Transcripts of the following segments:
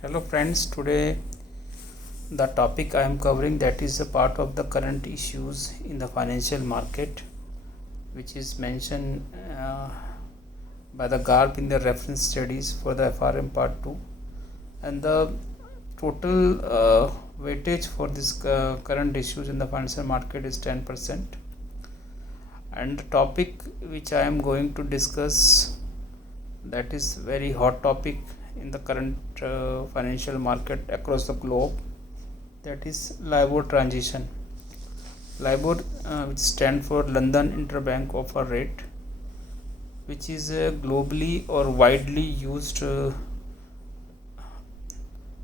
Hello friends, today the topic I am covering, that is a part of the current issues in the financial market, which is mentioned by the GARP in the reference studies for the FRM part 2, and the total weightage for this current issues in the financial market is 10%. And the topic which I am going to discuss, that is very hot topic in the current financial market across the globe, that is LIBOR transition. LIBOR, which stands for London Interbank Offer Rate, which is a globally or widely used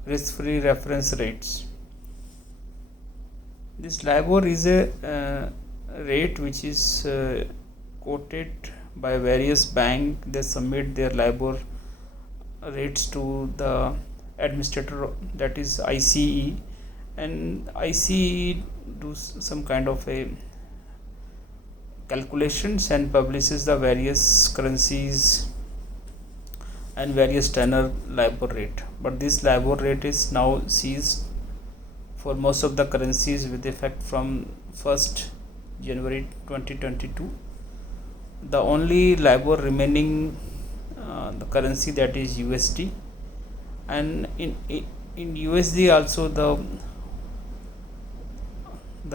risk-free reference rates. This LIBOR is a rate which is quoted by various banks. They submit their LIBOR rates to the administrator, that is ICE, and ICE do some kind of a calculations and publishes the various currencies and various tenor LIBOR rate. But this LIBOR rate is now ceased for most of the currencies with effect from 1st January 2022. The only LIBOR remaining the currency, that is USD, and in USD also the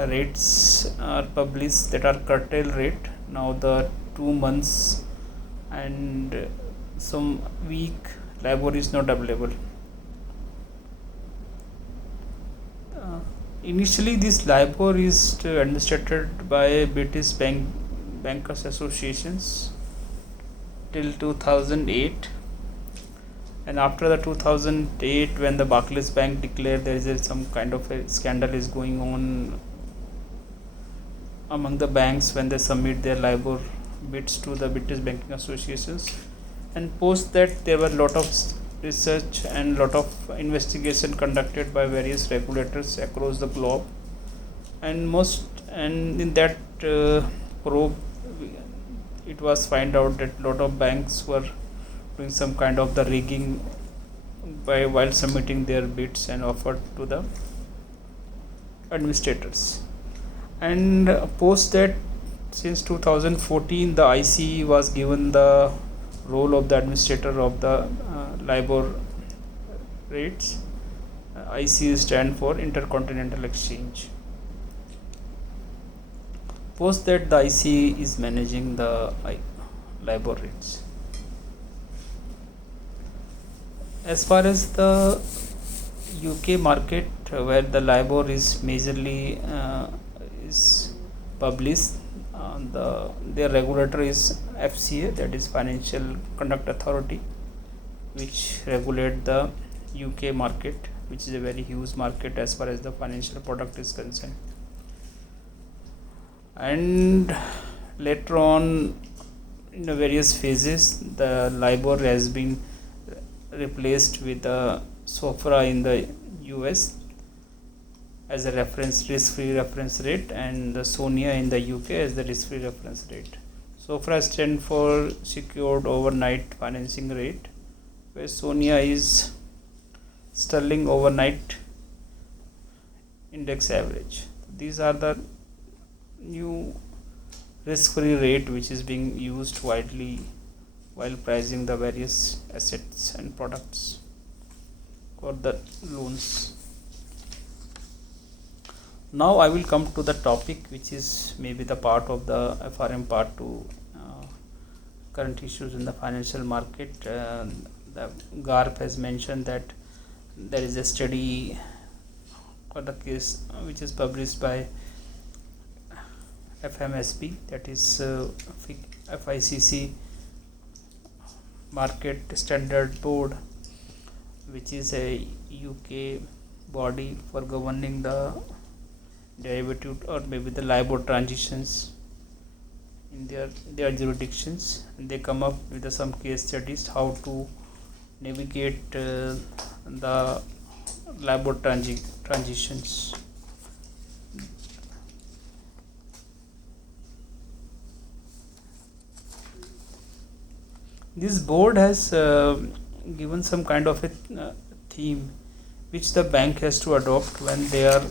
rates are published, that are curtail rate. Now the 2 months and some week LIBOR is not available. Initially this LIBOR is administered by British Bankers Associations till 2008, and after the 2008, when the Barclays Bank declared there is some kind of a scandal is going on among the banks when they submit their LIBOR bids to the British Banking Associations, and post that there were lot of research and lot of investigation conducted by various regulators across the globe, and in that probe it was find out that lot of banks were doing some kind of the rigging while submitting their bids and offered to the administrators. And post that, since 2014, the ICE was given the role of the administrator of the LIBOR rates. ICE stand for Intercontinental Exchange. Post that, the ICE is managing the LIBOR rates. As far as the UK market, where the LIBOR is majorly is published, their regulator is FCA, that is Financial Conduct Authority, which regulate the UK market, which is a very huge market as far as the financial product is concerned. And later on, in the various phases, the LIBOR has been replaced with the SOFR in the US as a reference risk-free reference rate, and the SONIA in the UK as the risk-free reference rate. SOFR stands for Secured Overnight Financing Rate, where SONIA is Sterling Overnight Index Average. These are the new risk-free rate which is being used widely while pricing the various assets and products for the loans. Now I will come to the topic which is maybe the part of the FRM part 2, current issues in the financial market. The GARP has mentioned that there is a study or the case which is published by FMSB, that is FICC Market Standard Board, which is a UK body for governing the derivative or maybe the LIBOR transitions in their jurisdictions. And they come up with some case studies how to navigate the LIBOR transitions. This board has given some kind of a theme which the bank has to adopt when they are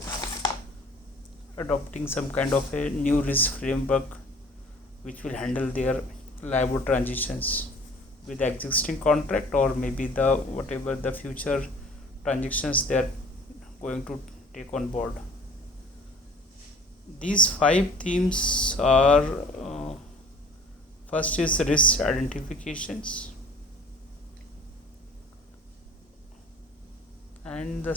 adopting some kind of a new risk framework which will handle their LIBOR transitions with the existing contract, or maybe the whatever the future transactions they are going to take on board. These 5 themes are first is risk identifications, and the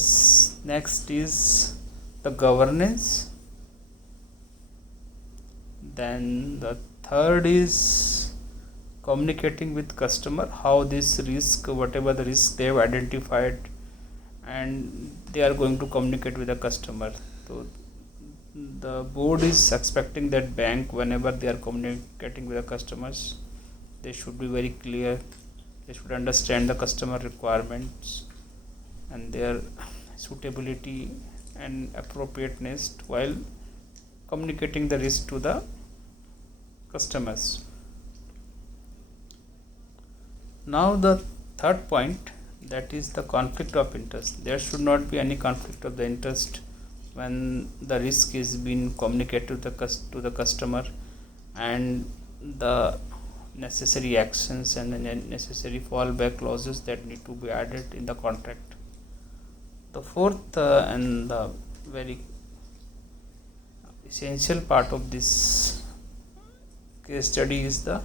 next is the governance. Then the third is communicating with customer, how this risk, whatever the risk they have identified, and they are going to communicate with the customer. So the board is expecting that bank, whenever they are communicating with the customers, they should be very clear, they should understand the customer requirements and their suitability and appropriateness while communicating the risk to the customers. Now the third point, that is the conflict of interest. There should not be any conflict of the interest when the risk is being communicated to the customer, and the necessary actions and the necessary fallback clauses that need to be added in the contract. The fourth and the very essential part of this case study is the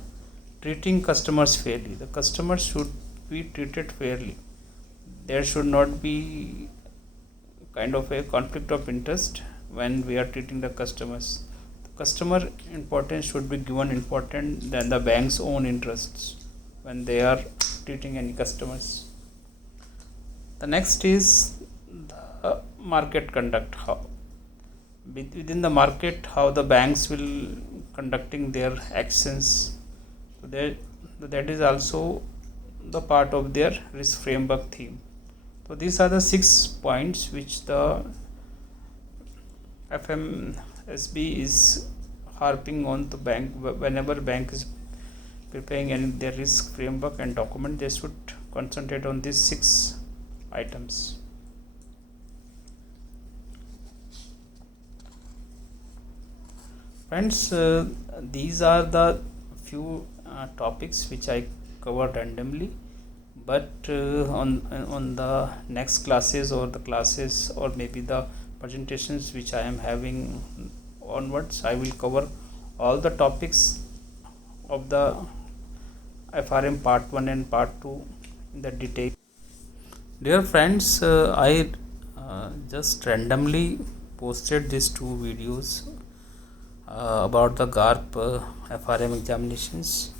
treating customers fairly. The customers should be treated fairly. There should not be kind of a conflict of interest when we are treating the customers. The customer importance should be given important than the bank's own interests when they are treating any customers. The next is the market conduct. How within the market, how the banks will conducting their actions. So that is also the part of their risk framework theme. So these are the 6 points which the FMSB is harping on the bank. Whenever bank is preparing any their risk framework and document, they should concentrate on these 6 items. Friends, these are the few topics which I covered randomly, but on the next classes or the classes or maybe the presentations which I am having onwards, I will cover all the topics of the FRM part 1 and part 2 in the detail. Dear friends, I just randomly posted these 2 videos about the GARP FRM examinations,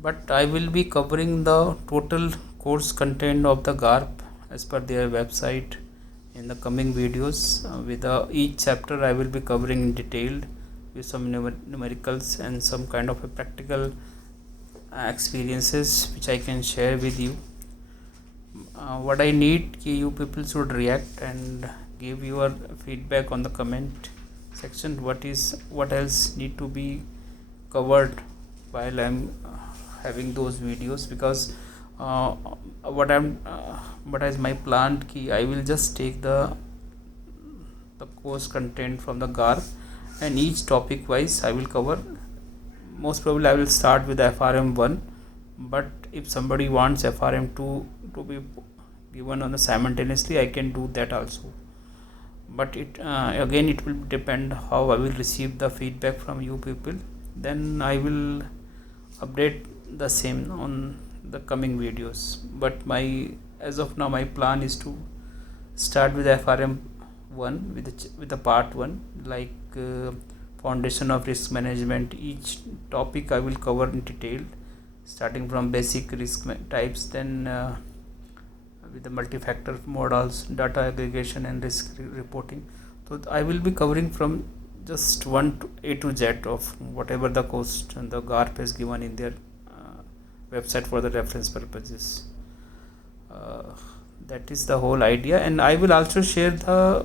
but I will be covering the total course content of the GARP as per their website in the coming videos. With each chapter I will be covering in detail with some numericals and some kind of a practical experiences which I can share with you. What I need, you people should react and give your feedback on the comment section. What else need to be covered while I'm having those videos, because what is my plan ki I will just take the course content from the GARP and each topic wise I will cover. Most probably I will start with FRM 1, but if somebody wants FRM 2 to be given on the simultaneously, I can do that also. But it again it will depend how I will receive the feedback from you people, then I will update the same on the coming videos. But as of now my plan is to start with FRM 1 with the part 1, like foundation of risk management. Each topic I will cover in detail, starting from basic risk types, then with the multi-factor models, data aggregation and risk reporting. So I will be covering from just 1 to A to Z of whatever the course and the GARP has given in their website for the reference purposes. That is the whole idea, and I will also share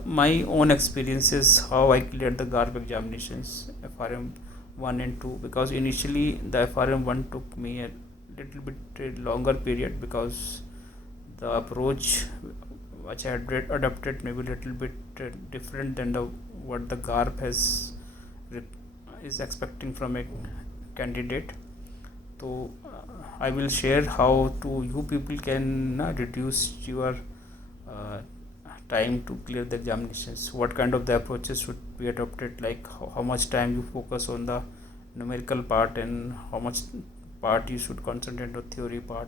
my own experiences, how I cleared the GARP examinations FRM 1 and 2, because initially the FRM 1 took me a little bit longer period, because the approach which I had adopted may be a little bit different than the what the GARP is expecting from a candidate. So I will share how to you people can reduce your time to clear the examinations, what kind of the approaches should be adopted, like how much time you focus on the numerical part and how much part you should concentrate on theory part,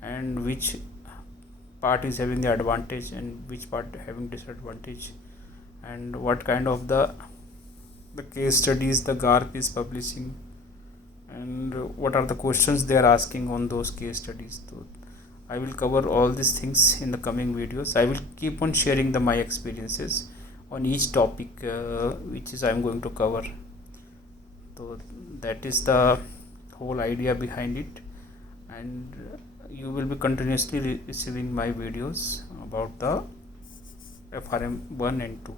and which part is having the advantage and which part having disadvantage, and what kind of the case studies the GARP is publishing, and what are the questions they are asking on those case studies. So I will cover all these things in the coming videos. I will keep on sharing my experiences on each topic which is I am going to cover. So that is the whole idea behind it, and you will be continuously receiving my videos about the FRM 1 and 2.